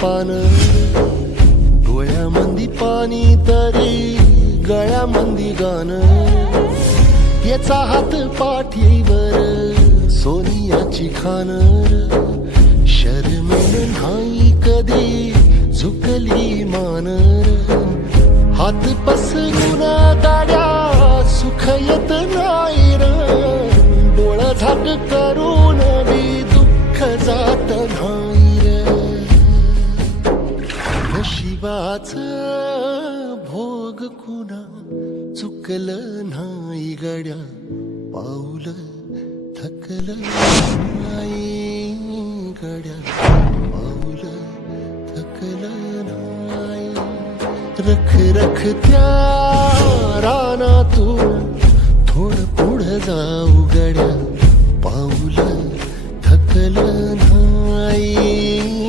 पान, डोळ्यामंदी पाणी तरी गळ्यामंदी गाण, याचा हात पाठीवर सोनियाची खान, शर्मेन नाही कधी झुकली मान, हात पसरून गाड्या सुख येत नाही र, डोळ झाक करून बी दुःख जात नाही र, नशिबाच भोग कुणा चुकलं नाही गड्या, पाऊल थकलं नाही गड्या, पाऊल थकलं नाही, रख रख त्या रानातून थोडं पुढं जाऊ गड्या, पाऊल थकलं नाही.